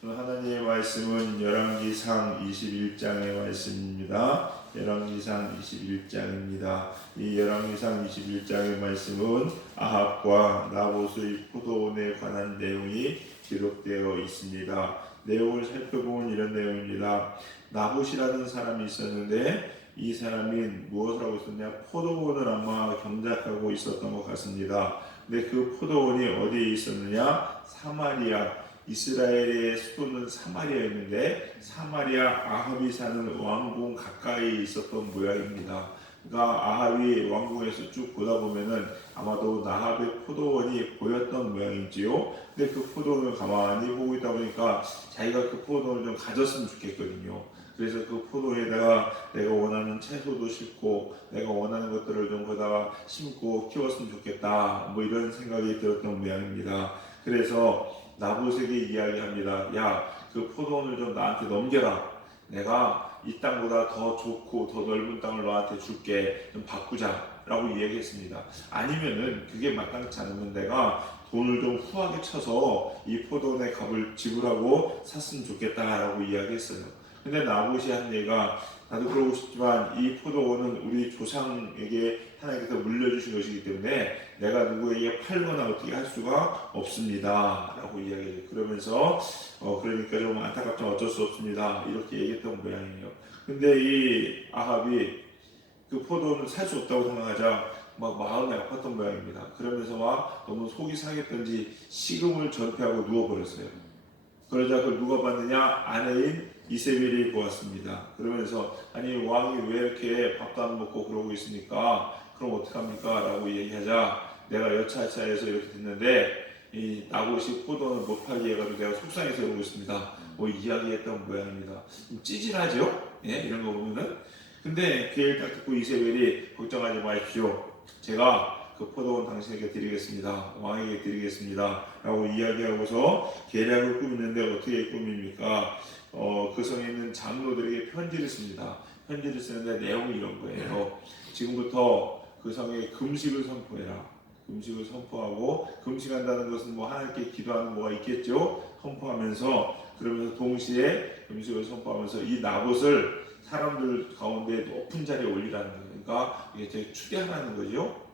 하나님의 말씀은 열왕기상 21장의 말씀입니다. 열왕기상 21장입니다. 이 열왕기상 21장의 말씀은 아합과 나봇의 포도원에 관한 내용이 기록되어 있습니다. 내용을 살펴보면 이런 내용입니다. 나봇이라는 사람이 있었는데 이 사람이 무엇을 하고 있었냐? 포도원을 아마 경작하고 있었던 것 같습니다. 근데 그 포도원이 어디에 있었느냐? 사마리아, 이스라엘의 수도는 사마리아였는데 사마리아 아합이 사는 왕궁 가까이 있었던 모양입니다. 그러니까 아합이 왕궁에서 쭉 보다 보면은 아마도 나합의 포도원이 보였던 모양이지요. 근데 그 포도원을 가만히 보고 있다 보니까 자기가 그 포도원을 좀 가졌으면 좋겠거든요. 그래서 그 포도에다가 내가 원하는 채소도 심고 내가 원하는 것들을 좀 거기다가 심고 키웠으면 좋겠다, 뭐 이런 생각이 들었던 모양입니다. 그래서 나봇에게 이야기합니다. 야, 그 포도원을 좀 나한테 넘겨라. 내가 이 땅보다 더 좋고 더 넓은 땅을 너한테 줄게. 좀 바꾸자 라고 이야기했습니다. 아니면은 그게 마땅치 않으면 내가 돈을 좀 후하게 쳐서 이 포도원의 값을 지불하고 샀으면 좋겠다라고 이야기했어요. 근데 나봇이 한 얘기가, 나도 그러고 싶지만 이 포도원은 우리 조상에게 하나님께서 물려주신 것이기 때문에 내가 누구에게 팔거나 어떻게 할 수가 없습니다 라고 이야기해요. 그러면서 그러니까 좀 안타깝지만 어쩔 수 없습니다 이렇게 얘기했던 모양이에요. 근데 이 아합이 그 포도원을 살 수 없다고 생각하자 막 마음이 아팠던 모양입니다. 그러면서 막 너무 속이 상했던지 식음을 전폐하고 누워버렸어요. 그러자 그걸 누가 봤느냐? 아내인 이세벨이 보았습니다. 그러면서 아니 왕이 왜 이렇게 밥도 안 먹고 그러고 있습니까? 그럼 어떡합니까? 라고 얘기하자 내가 여차하차해서 이렇게 됐는데 이 나봇이 포도원을 못 팔게 해가지고 내가 속상해서 그러고 있습니다. 뭐 이야기했던 모양입니다. 좀 찌질하죠? 예, 이런 거 보면은. 근데 그 얘기를 딱 듣고 이세벨이 걱정하지 마십시오. 제가 그 포도원 당신에게 드리겠습니다. 왕에게 드리겠습니다. 라고 이야기하고서 계략을 꾸미는데 어떻게 꾸밉니까? 그 성에 있는 장로들에게 편지를 씁니다. 편지를 쓰는데 내용이 이런 거예요. 지금부터 그 성에 금식을 선포해라. 금식을 선포하고, 금식한다는 것은 뭐 하나님께 기도하는 뭐가 있겠죠? 선포하면서, 그러면서 동시에 금식을 선포하면서 이 나봇을 사람들 가운데 높은 자리에 올리라는 거예요. 그러니까 이게 추대하라는 거죠.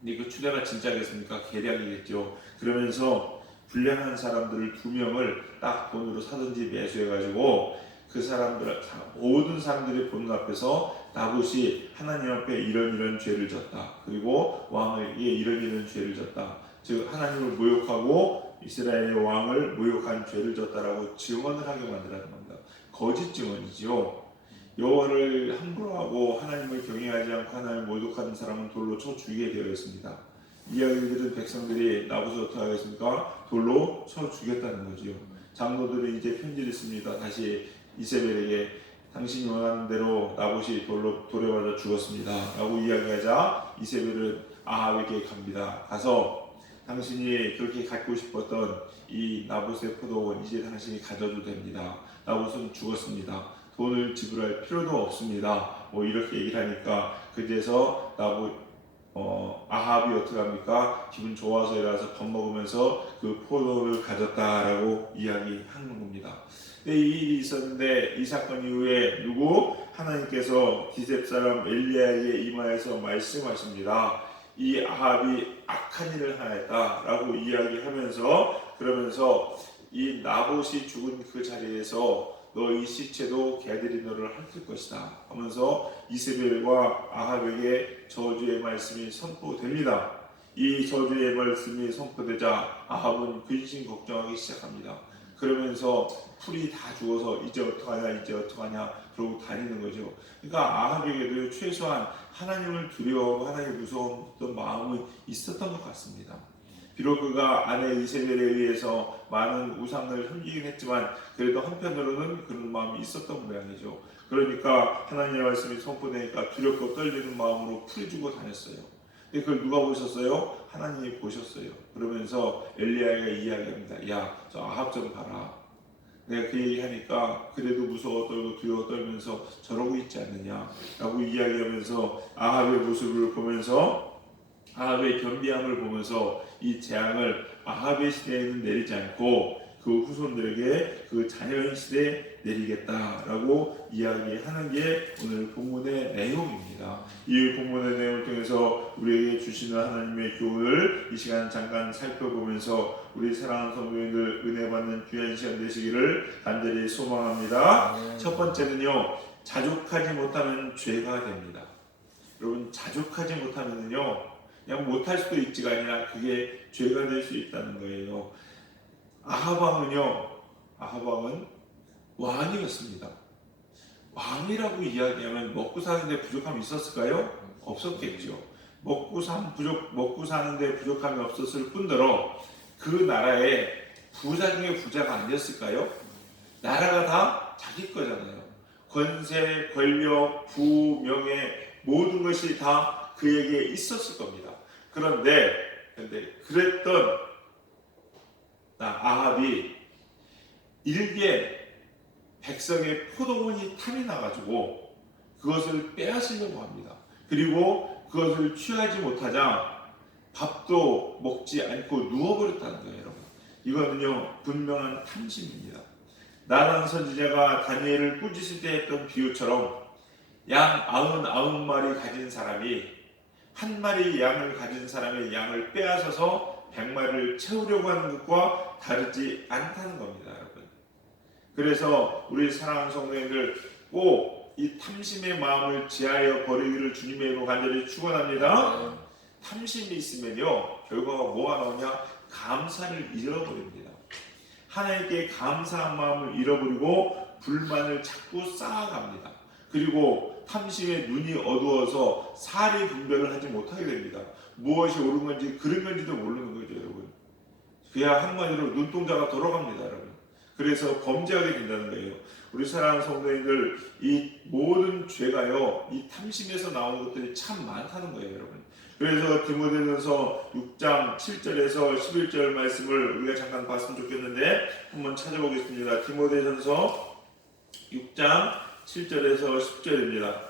근데 그 추대가 진짜겠습니까? 계략이겠죠. 그러면서 불량한 사람들을 2명을 딱 돈으로 사든지 매수해가지고 그 사람들, 모든 사람들이 보는 앞에서 나봇이 하나님 앞에 이런 죄를 졌다. 그리고 왕에게 이런 죄를 졌다. 즉 하나님을 모욕하고 이스라엘의 왕을 모욕한 죄를 졌다라고 증언을 하게 만들라는 겁니다. 거짓 증언이지요. 여호와를 함부로하고 하나님을 경외하지 않고 하나님을 모독하는 사람은 돌로 쳐 죽이게 되어 있습니다. 이야기를 들은 백성들이 나봇을 어떻게 하겠습니까? 돌로 쳐 죽였다는 거지요. 장로들은 이제 편지를 씁니다. 다시 이세벨에게 당신이 원하는 대로 나봇이 돌에 맞아 죽었습니다 라고 이야기하자 이세벨은 아합에게 갑니다. 가서 당신이 그렇게 갖고 싶었던 이 나봇의 포도원 이제 당신이 가져도 됩니다. 나봇은 죽었습니다. 돈을 지불할 필요도 없습니다. 뭐 이렇게 얘기를 하니까 그제서 아합이 어떻게 합니까? 기분 좋아서 일어나서 밥 먹으면서 그 포도를 가졌다라고 이야기하는 겁니다. 근데 이 일이 있었는데 이 사건 이후에 하나님께서 디셉 사람 엘리야에게 임하여서 말씀하십니다. 이 아합이 악한 일을 하였다라고 이야기하면서, 그러면서 이 나봇이 죽은 그 자리에서 너희 시체도 개들이 너를 핥을 것이다 하면서 이세벨과 아합에게 저주의 말씀이 선포됩니다. 이 저주의 말씀이 선포되자 아합은 근심 걱정하기 시작합니다. 그러면서 풀이 다 죽어서 이제 어떡하냐 그러고 다니는 거죠. 그러니까 아합에게도 최소한 하나님을 두려워하고 하나님을 무서웠던 마음이 있었던 것 같습니다. 비록 그가 아내 이세벨에 의해서 많은 우상을 섬기긴 했지만 그래도 한편으로는 그런 마음이 있었던 모양이죠. 그러니까 하나님의 말씀이 선포되니까 두렵고 떨리는 마음으로 풀이주고 다녔어요. 근데 그걸 누가 보셨어요? 하나님이 보셨어요. 그러면서 엘리야가 이야기합니다. 야, 저 아합 좀 봐라. 내가 그 얘기하니까 그래도 무서워 떨고 두려워 떨면서 저러고 있지 않느냐 라고 이야기하면서 아합의 모습을 보면서, 아합의 겸비함을 보면서 이 재앙을 아합의 시대에는 내리지 않고 그 후손들에게 그 자녀의 시대에 내리겠다라고 이야기하는 게 오늘 본문의 내용입니다. 이 본문의 내용을 통해서 우리에게 주시는 하나님의 교훈을 이 시간 잠깐 살펴보면서 우리 사랑하는 성도님들 은혜 받는 귀한 시간 되시기를 간절히 소망합니다. 첫 번째는요, 자족하지 못하면 죄가 됩니다. 여러분, 자족하지 못하면요 그냥 못할 수도 있지가 아니라 그게 죄가 될 수 있다는 거예요. 아하방은 왕이었습니다. 왕이라고 이야기하면 먹고 사는데 부족함이 있었을까요? 없었겠죠. 먹고 사는데 부족함이 없었을 뿐더러 그 나라의 부자 중에 부자가 아니었을까요? 나라가 다 자기 거잖아요. 권세, 권력, 부, 명예 모든 것이 다 그에게 있었을 겁니다. 그런데 그랬던 아합이 일개 백성의 포도원이 탐이 나가지고 그것을 빼앗으려고 합니다. 그리고 그것을 취하지 못하자 밥도 먹지 않고 누워버렸다는 거예요. 여러분, 이거는요 분명한 탐심입니다. 나단 선지자가 다니엘을 꾸짖을 때 했던 비유처럼 양 99마리 가진 사람이 한 마리 양을 가진 사람의 양을 빼앗아서 100마리를 채우려고 하는 것과 다르지 않다는 겁니다, 여러분. 그래서 우리 사랑하는 성도님들 꼭 이 탐심의 마음을 지하여 버리기를 주님의 이름으로 간절히 축원합니다. 탐심이 있으면요 결과가 뭐가 나오냐? 감사를 잃어버립니다. 하나님께 감사한 마음을 잃어버리고 불만을 자꾸 쌓아갑니다. 그리고 탐심에 눈이 어두워서 사리 분별을 하지 못하게 됩니다. 무엇이 옳은 건지 그른 건지도 모르는 거죠, 여러분. 그야 한마디로 눈동자가 돌아갑니다, 여러분. 그래서 범죄하게 된다는 거예요. 우리 사랑하는 성도님들, 이 모든 죄가요, 이 탐심에서 나오는 것들이 참 많다는 거예요, 여러분. 그래서 디모데전서 6장 7절에서 11절 말씀을 우리가 잠깐 봤으면 좋겠는데 한번 찾아보겠습니다. 디모데전서 6장 7절에서 10절입니다.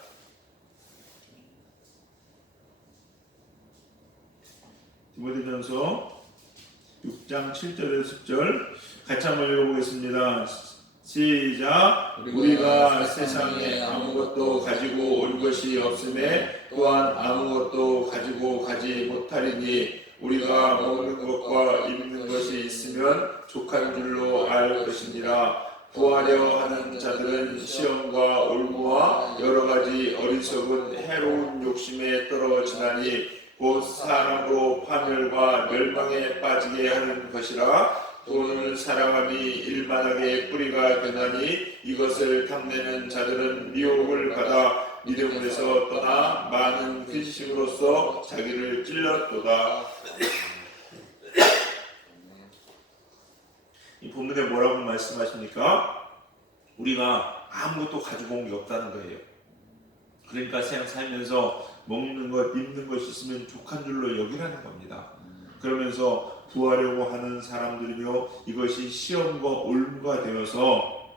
디모데전서 6장 7절에서 10절 같이 한번 읽어보겠습니다. 시작. 우리가 세상에 아무것도 가지고 올 것이 없음에 또한 아무것도 가지고 가지 못하리니 우리가 먹는 것과 입는 것이 있으면 족한 줄로 알 것이니라. 구하려 하는 자들은 시험과 올무와 여러 가지 어리석은 해로운 욕심에 떨어지나니 곧 사람으로 파멸과 멸망에 빠지게 하는 것이라. 돈을 사랑함이 일만하게 뿌리가 되나니 이것을 탐내는 자들은 미혹을 받아 믿음에서 떠나 많은 근심으로써 자기를 찔렀도다. 이 본문에 뭐라고 말씀하십니까? 우리가 아무것도 가지고 온 게 없다는 거예요. 그러니까 세상 살면서 먹는 것, 입는 것 있으면 족한 줄로 여기라는 겁니다. 그러면서 구하려고 하는 사람들은요, 이것이 시험과 올무가 되어서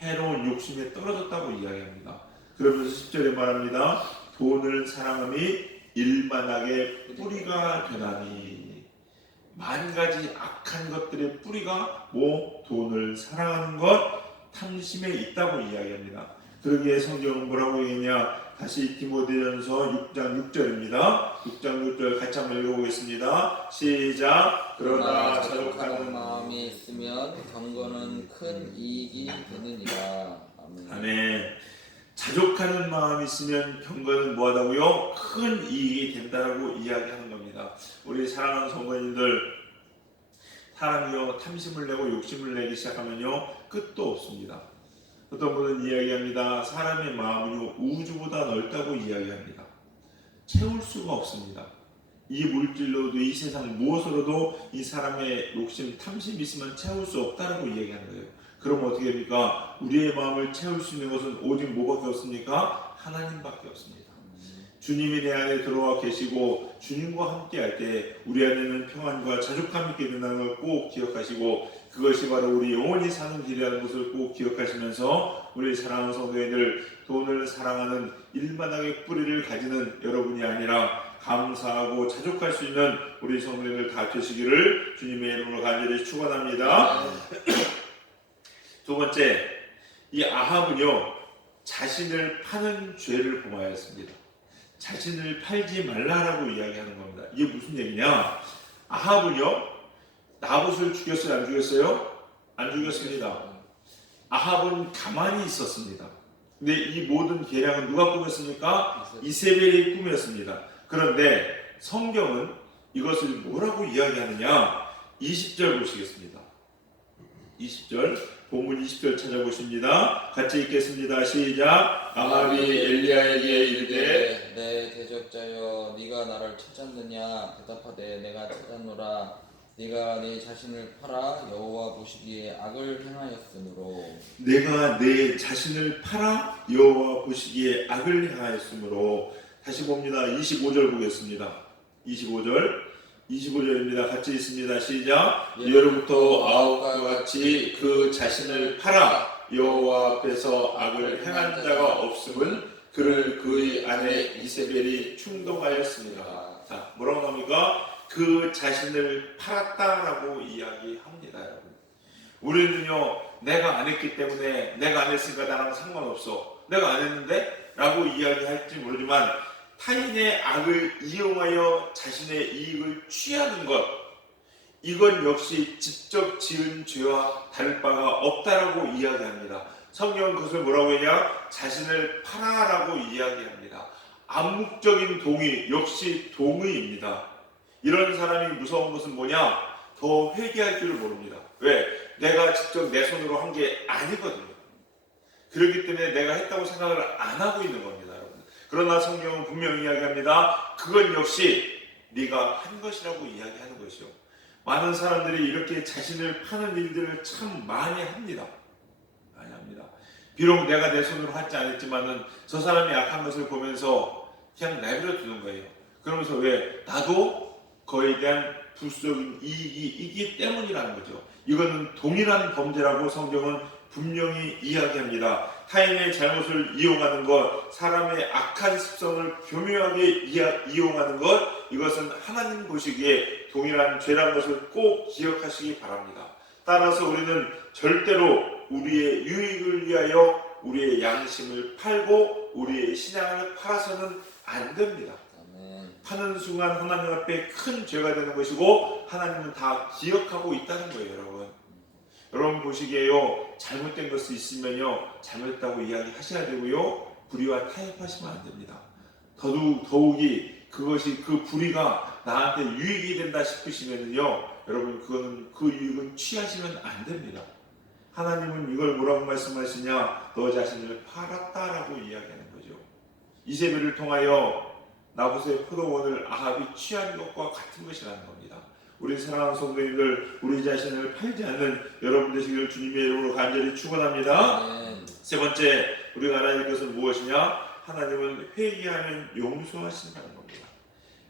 해로운 욕심에 떨어졌다고 이야기합니다. 그러면서 10절에 말합니다. 돈을 사랑함이 일만하게 뿌리가 되나니. 만 가지 악한 것들의 뿌리가 돈을 사랑하는 것, 탐심에 있다고 이야기합니다. 그러기에 성경은 뭐라고 얘기했냐? 다시 디모데전서 6장 6절입니다. 6장 6절 같이 한번 읽어보겠습니다. 시작. 그러나 자족하는 마음이 있으면 경건은 큰 이익이 되느니라. 아멘. 자족하는 마음이 있으면 경건은 뭐하다고요? 큰 이익이 된다라고 이야기하는 겁니다. 우리 사랑하는 성도님들, 사람이요 탐심을 내고 욕심을 내기 시작하면요 끝도 없습니다. 어떤 분은 이야기합니다. 사람의 마음은요 우주보다 넓다고 이야기합니다. 채울 수가 없습니다. 이 물질로도 이 세상 무엇으로도 이 사람의 욕심, 탐심이 있으면 채울 수 없다라고 이야기하는 거예요. 그럼 어떻게 됩니까? 우리의 마음을 채울 수 있는 것은 오직 뭐밖에 없습니까? 하나님밖에 없습니다. 주님이 내 안에 들어와 계시고 주님과 함께 할 때 우리 안에는 평안과 자족함이 있게 된다는 걸 꼭 기억하시고, 그것이 바로 우리 영원히 사는 길이라는 것을 꼭 기억하시면서 우리 사랑하는 성도님들, 돈을 사랑하는 일만하게 뿌리를 가지는 여러분이 아니라 감사하고 자족할 수 있는 우리 성도님들 다 되시기를 주님의 이름으로 간절히 축원합니다. 두 번째, 이 아합은요 자신을 파는 죄를 범하였습니다. 자신을 팔지 말라라고 이야기하는 겁니다. 이게 무슨 얘기냐? 아합은요 나봇을 죽였어요? 안 죽였어요? 안 죽였습니다. 아합은 가만히 있었습니다. 근데 이 모든 계략은 누가 꾸몄습니까? 이세벨이 꾸몄습니다. 그런데 성경은 이것을 뭐라고 이야기하느냐? 20절 보시겠습니다. 20절, 본문 20절 찾아보십니다. 같이 읽겠습니다. 시작. 아합이 엘리야에게 이르되 내 대적자여 네가 나를 찾았느냐? 대답하되 내가 찾았노라. 네가 네 자신을 팔아 여호와 보시기에 악을 행하였으므로 내가 내 자신을 팔아 여호와 보시기에 악을 행하였으므로. 다시 봅니다. 25절 보겠습니다. 25절입니다. 같이 있습니다. 시작. 예로부터 아합과 같이 그 자신을 팔아 여호와 앞에서 악을 행한 자가 없음은 그를 그의 아내 이세벨이 충동하였습니다. 자, 뭐라고 합니까? 그 자신을 팔았다라고 이야기합니다. 여러분, 우리는요 내가 안 했기 때문에, 내가 안 했으니까 나랑 상관없어, 내가 안 했는데 라고 이야기할지 모르지만 타인의 악을 이용하여 자신의 이익을 취하는 것, 이건 역시 직접 지은 죄와 다를 바가 없다라고 이야기합니다. 성경은 그것을 뭐라고 하냐? 자신을 팔아라고 이야기합니다. 암묵적인 동의, 역시 동의입니다. 이런 사람이 무서운 것은 뭐냐? 더 회개할 줄을 모릅니다. 왜? 내가 직접 내 손으로 한 게 아니거든요. 그렇기 때문에 내가 했다고 생각을 안 하고 있는 겁니다, 여러분. 그러나 성경은 분명히 이야기합니다. 그건 역시 네가 한 것이라고 이야기하는 것이요. 많은 사람들이 이렇게 자신을 파는 일들을 참 많이 합니다. 많이 합니다. 비록 내가 내 손으로 하지 않았지만은 저 사람이 악한 것을 보면서 그냥 내버려 두는 거예요. 그러면서 왜? 나도 그에 대한 부수적인 이익이 있기 때문이라는 거죠. 이거는 동일한 범죄라고 성경은 분명히 이야기합니다. 타인의 잘못을 이용하는 것, 사람의 악한 습성을 교묘하게 이용하는 것, 이것은 하나님 보시기에 동일한 죄라는 것을 꼭 기억하시기 바랍니다. 따라서 우리는 절대로 우리의 유익을 위하여 우리의 양심을 팔고 우리의 신앙을 팔아서는 안 됩니다. 파는 순간 하나님 앞에 큰 죄가 되는 것이고 하나님은 다 기억하고 있다는 거예요. 여러분 보시기에요, 잘못된 것이 있으면요 잘못했다고 이야기하셔야 되고요, 불의와 타협하시면 안 됩니다. 더욱이 그것이, 그 불의가 나한테 유익이 된다 싶으시면요 여러분 그거는, 그 유익은 취하시면 안 됩니다. 하나님은 이걸 뭐라고 말씀하시냐? 너 자신을 팔았다라고 이야기하는 거죠. 이세벨을 통하여 나봇의 포도원을 아합이 취한 것과 같은 것이라는 겁니다. 우리 사랑하는 성도님들, 우리 자신을 팔지 않는 여러분 되시기를 주님의 이름으로 간절히 축원합니다. 세 번째, 우리가 알아야 될 것은 무엇이냐? 하나님은 회개하면 용서하신다는 겁니다.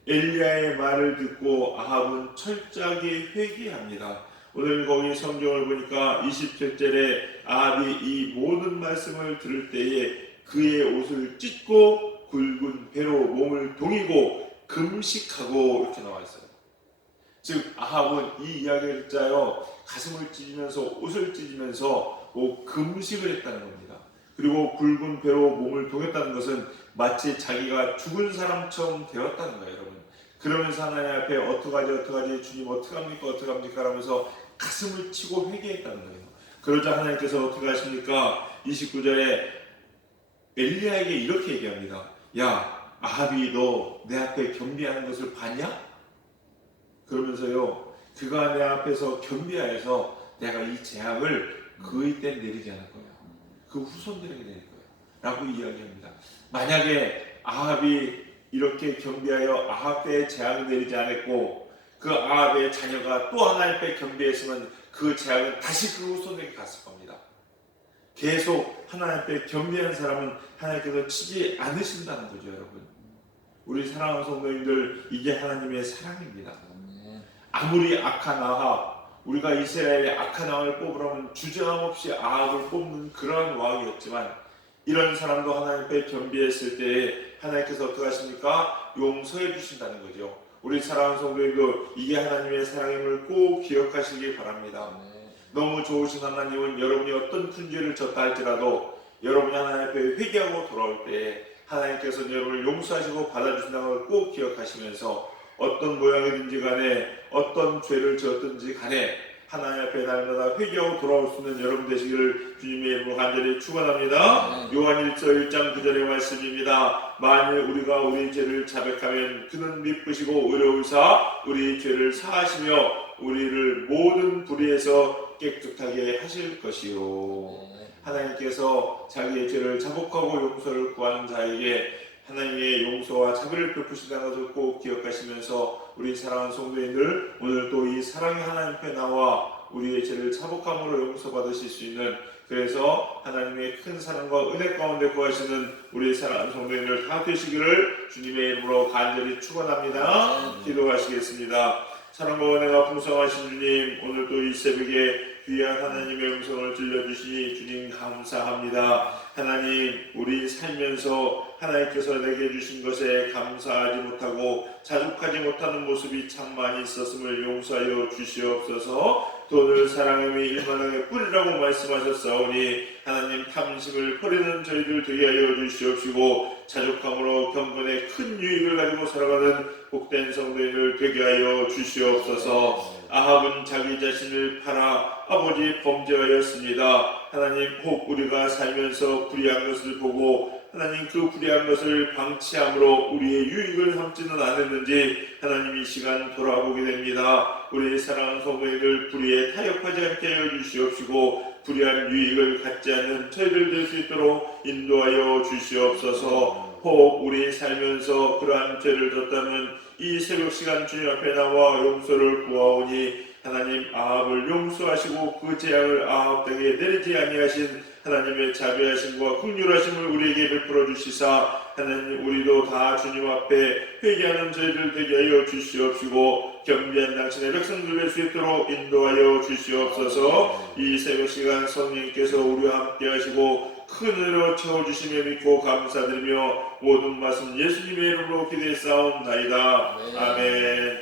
엘리야의 말을 듣고 아합은 철저하게 회개합니다. 오늘 거기 성경을 보니까 27절에 아합이 이 모든 말씀을 들을 때에 그의 옷을 찢고 굵은 배로 몸을 동이고 금식하고 이렇게 나와 있어요. 즉 아합은 이 이야기를 듣자요 가슴을 찢으면서 옷을 찢으면서 금식을 했다는 겁니다. 그리고 굵은 배로 몸을 동였다는 것은 마치 자기가 죽은 사람처럼 되었다는 거예요. 여러분, 그러면서 하나님 앞에 어떡하지 주님 어떡합니까 라면서 가슴을 치고 회개했다는 거예요. 그러자 하나님께서 어떻게 하십니까? 29절에 엘리야에게 이렇게 얘기합니다. 야, 아합이 너 내 앞에 겸비하는 것을 봤냐? 그러면서요, 그가 내 앞에서 겸비하여서 내가 이 재앙을 그의 때 내리지 않을 거야. 그 후손들에게 내릴 거야 라고 이야기합니다. 만약에 아합이 이렇게 겸비하여 아합 때에 재앙을 내리지 않았고 그 아합의 자녀가 또 하나님 앞에 겸비했으면 그 재앙은 다시 그 후손에게 갔을 겁니다. 계속 하나님 앞에 겸비한 사람은 하나님께서 치지 않으신다는 거죠. 여러분, 우리 사랑하는 성도님들, 이게 하나님의 사랑입니다. 아무리 악한 아합, 우리가 이스라엘의 악한 왕을 뽑으라면 주저함 없이 아합을 뽑는 그러한 왕이었지만 이런 사람도 하나님 앞에 겸비했을 때에 하나님께서 어떻게 하십니까? 용서해 주신다는 거죠. 우리 사랑하는 성도님도 이게 하나님의 사랑임을 꼭 기억하시기 바랍니다. 너무 좋으신 하나님은 여러분이 어떤 큰 죄를 졌다 할지라도 여러분이 하나님 앞에 회개하고 돌아올 때 하나님께서는 여러분을 용서하시고 받아주신다는 걸 꼭 기억하시면서 어떤 모양이든지 간에 어떤 죄를 지었든지 간에 하나님 앞에 날마다 회개하고 돌아올 수 있는 여러분 되시기를 주님의 이름으로 간절히 축원합니다. 요한일서 1장 9절의 말씀입니다. 만일 우리가 우리 죄를 자백하면 그는 미쁘시고 의로우사 우리 죄를 사하시며 우리를 모든 불의에서 깨끗하게 하실 것이요. 하나님께서 자기의 죄를 자복하고 용서를 구하는 자에게 하나님의 용서와 자비를 베푸신다는 것을 꼭 기억하시면서 우리 사랑하는 성도님들 오늘 또 이 사랑의 하나님 앞에 나와 우리의 죄를 자복함으로 용서받으실 수 있는 그래서 하나님의 큰 사랑과 은혜 가운데 거하시는 우리 사랑하는 성도님들 다 되시기를 주님의 이름으로 간절히 축원합니다. 기도하시겠습니다. 사랑과 은혜가 풍성하신 주님 오늘도 이 새벽에 귀한 하나님의 음성을 들려주시니 주님 감사합니다. 하나님 우리 살면서 하나님께서 내게 주신 것에 감사하지 못하고 자족하지 못하는 모습이 참 많이 있었음을 용서하여 주시옵소서. 돈을 사랑함이 일만하게 뿌리라고 말씀하셨사오니 하나님 탐심을 버리는 저희들 되게 하여 주시옵시고 자족함으로 경건의 큰 유익을 가지고 살아가는 복된 성도인을 되게 하여 주시옵소서. 아합은 자기 자신을 팔아 아버지 범죄하였습니다. 하나님 혹 우리가 살면서 불의한 것을 보고 하나님 그 불의한 것을 방치함으로 우리의 유익을 삼지는 않았는지 하나님 이 시간 돌아보게 됩니다. 우리 사랑하는 성도님들 불의에 타협하지 않게 하여 주시옵시고 불의한 유익을 갖지 않는 저희들 될 수 있도록 인도하여 주시옵소서. 혹 우리 살면서 그러한 죄를 졌다면 이 새벽 시간 주님 앞에 나와 용서를 구하오니 하나님 아합을 용서하시고 그 재앙을 아합 땅에 내리지 아니하신 하나님의 자비하심과 긍휼하심을 우리에게 베풀어 주시사 하나님 우리도 다 주님 앞에 회개하는 저희들 되게 하여 주시옵시고 겸비한 당신의 백성들 될 수 있도록 인도하여 주시옵소서. 이 새벽 시간 성령님께서 우리와 함께 하시고 큰 은혜로 채워주시며 믿고 감사드리며 모든 말씀 예수님의 이름으로 기도했사옵나이다. 아멘.